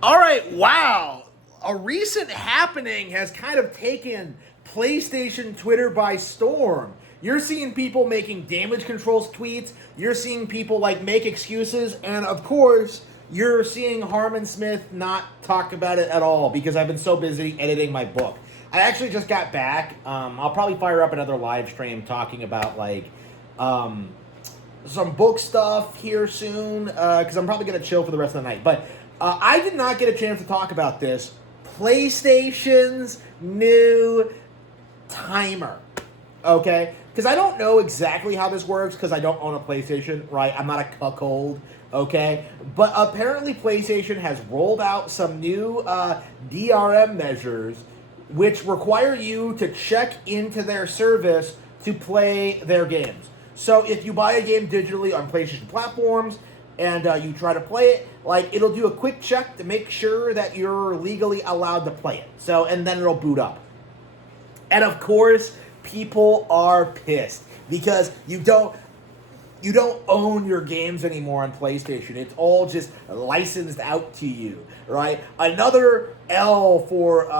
All right, wow. A recent happening has kind of taken PlayStation Twitter by storm. You're seeing people making damage controls tweets. You're seeing people like make excuses, and of course, you're seeing Harman Smith not talk about it at all because I've been so busy editing my book. I actually just got back. I'll probably fire up another live stream talking about um, some book stuff here soon because I'm probably going to chill for the rest of the night. But I did not get a chance to talk about this. PlayStation's new timer. Okay? Because I don't know exactly how this works because I don't own a PlayStation, right? I'm not a cuckold, okay? But apparently PlayStation has rolled out some new DRM measures which require you to check into their service to play their games. So if you buy a game digitally on PlayStation platforms and you try to play it, like it'll do a quick check to make sure that you're legally allowed to play it. So and then it'll boot up. And of course, people are pissed because you don't own your games anymore on PlayStation. It's all just licensed out to you, right? Another L for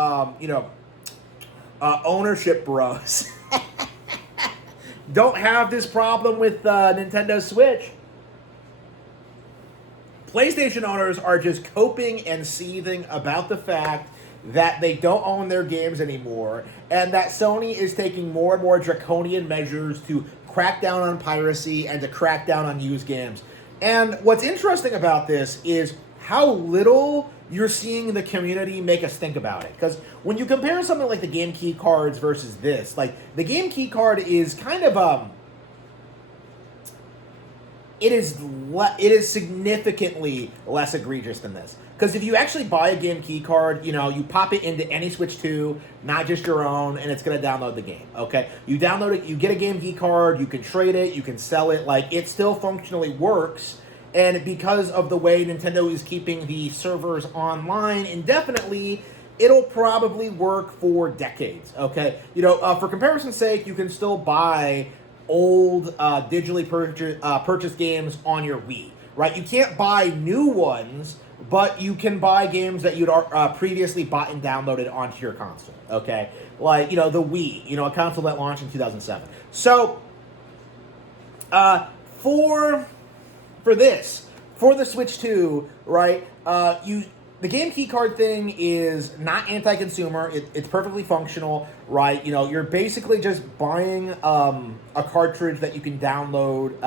ownership bros. Don't have this problem with Nintendo Switch. PlayStation owners are just coping and seething about the fact that they don't own their games anymore and that Sony is taking more and more draconian measures to crack down on piracy and to crack down on used games. And what's interesting about this is how little you're seeing the community make us think about it. Because when you compare something like the game key cards versus this, like the game key card is kind of it is significantly less egregious than this. Because if you actually buy a game key card, you pop it into any Switch 2, not just your own, and it's going to download the game, okay? You download it, you get a game key card, you can trade it, you can sell it, like, it still functionally works, and because of the way Nintendo is keeping the servers online indefinitely, it'll probably work for decades, okay? For comparison's sake, you can still buy old digitally purchased games on your Wii, right? You can't buy new ones, but you can buy games that you'd previously bought and downloaded onto your console, okay? Like, the Wii, a console that launched in 2007. So, for the Switch 2, right, the game key card thing is not anti-consumer. It's perfectly functional, right? You're basically just buying a cartridge that you can download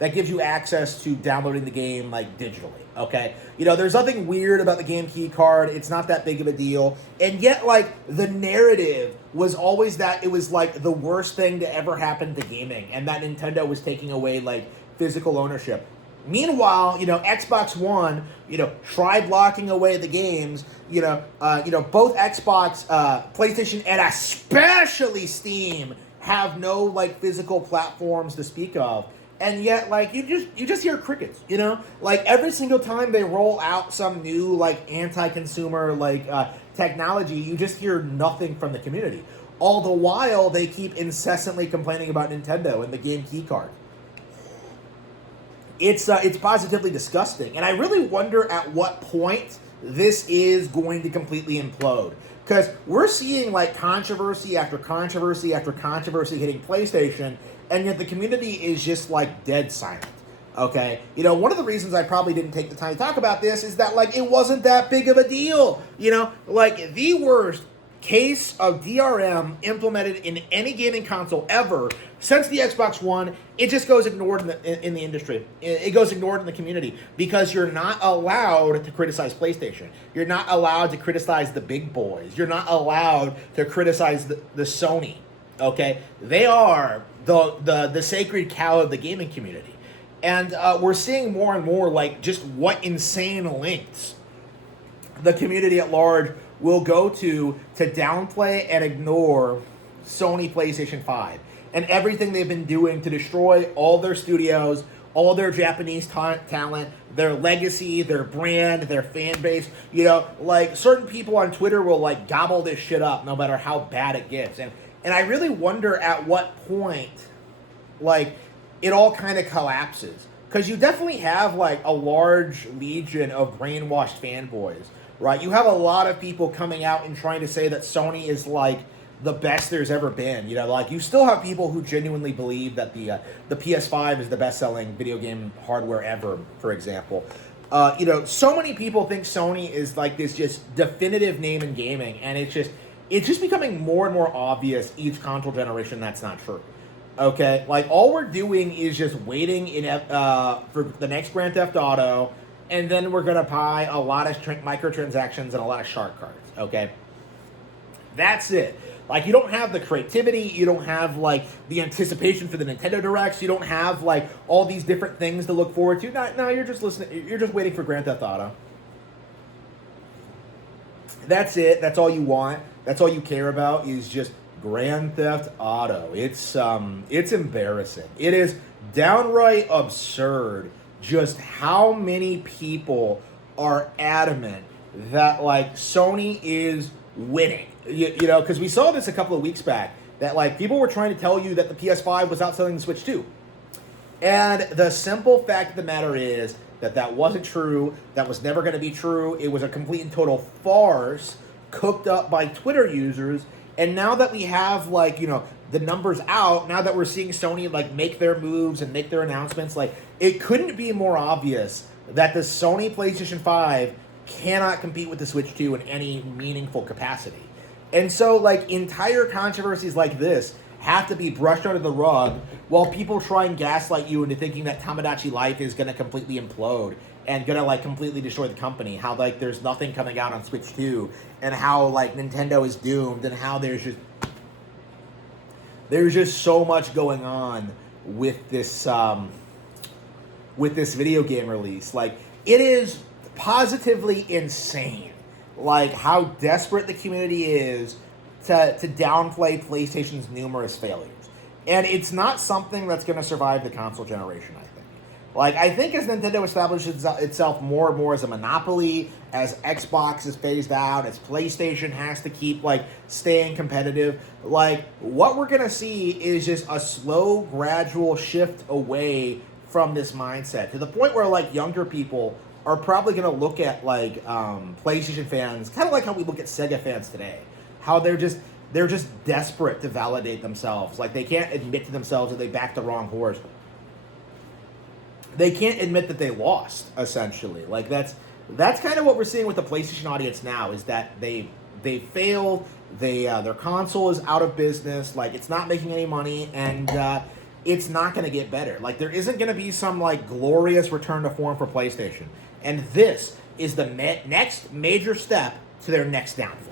that gives you access to downloading the game, like, digitally, okay? There's nothing weird about the game key card. It's not that big of a deal. And yet, like, the narrative was always that it was, like, the worst thing to ever happen to gaming and that Nintendo was taking away, like, physical ownership. Meanwhile, Xbox One, tried locking away the games. Both Xbox, PlayStation, and especially Steam have no like physical platforms to speak of. And yet, like you just hear crickets. Like every single time they roll out some new like anti-consumer like technology, you just hear nothing from the community. All the while, they keep incessantly complaining about Nintendo and the game key card. It's positively disgusting, and I really wonder at what point this is going to completely implode. Because we're seeing like controversy after controversy after controversy hitting PlayStation, and yet the community is just like dead silent. Okay, one of the reasons I probably didn't take the time to talk about this is that like it wasn't that big of a deal. Like the worst case of DRM implemented in any gaming console ever since the Xbox One, it just goes ignored in the industry. It goes ignored in the community because you're not allowed to criticize PlayStation. You're not allowed to criticize the big boys. You're not allowed to criticize the Sony. Okay, they are the sacred cow of the gaming community, and we're seeing more and more like just what insane lengths the community at large will go to downplay and ignore Sony PlayStation 5 and everything they've been doing to destroy all their studios, all their Japanese talent, their legacy, their brand, their fan base. Like certain people on Twitter will like gobble this shit up no matter how bad it gets. And I really wonder at what point like it all kind of collapses. because you definitely have like a large legion of brainwashed fanboys, right? You have a lot of people coming out and trying to say that Sony is like the best there's ever been. You know, like you still have people who genuinely believe that the PS5 is the best-selling video game hardware ever, for example. You know, so many people think Sony is like this just definitive name in gaming, and it's just becoming more and more obvious each console generation that's not true. Okay, like all we're doing is just waiting for the next Grand Theft Auto, and then we're gonna buy a lot of microtransactions and a lot of shark cards. Okay, that's it. Like you don't have the creativity, you don't have like the anticipation for the Nintendo Directs, you don't have like all these different things to look forward to. No, you're just listening. You're just waiting for Grand Theft Auto. That's it. That's all you want. That's all you care about is just Grand Theft Auto. It's embarrassing. It is downright absurd just how many people are adamant that like Sony is winning. You know, because we saw this a couple of weeks back that like people were trying to tell you that the PS5 was outselling the Switch 2. And the simple fact of the matter is that wasn't true. That was never going to be true. It was a complete and total farce cooked up by Twitter users. And now that we have, like, you know, the numbers out, now that we're seeing Sony, like, make their moves and make their announcements, like, it couldn't be more obvious that the Sony PlayStation 5 cannot compete with the Switch 2 in any meaningful capacity. And so, like, entire controversies like this have to be brushed under the rug while people try and gaslight you into thinking that Tamagotchi Life is going to completely implode and going to, like, completely destroy the company. How, like, there's nothing coming out on Switch 2, and how, like, Nintendo is doomed, and how there's just so much going on with this video game release. Like, it is positively insane, like, how desperate the community is to downplay PlayStation's numerous failures. And it's not something that's going to survive the console generation, I think. Like, I think as Nintendo establishes itself more and more as a monopoly, as Xbox is phased out, as PlayStation has to keep, like, staying competitive, like, what we're going to see is just a slow, gradual shift away from this mindset, to the point where, like, younger people are probably going to look at, like, PlayStation fans, kind of like how we look at Sega fans today. How they're just desperate to validate themselves. Like, they can't admit to themselves that they backed the wrong horse. They can't admit that they lost, essentially. Like, that's kind of what we're seeing with the PlayStation audience now, is that they failed, their console is out of business, like, it's not making any money, and it's not going to get better. Like, there isn't going to be some, like, glorious return to form for PlayStation. And this is the next major step to their next downfall.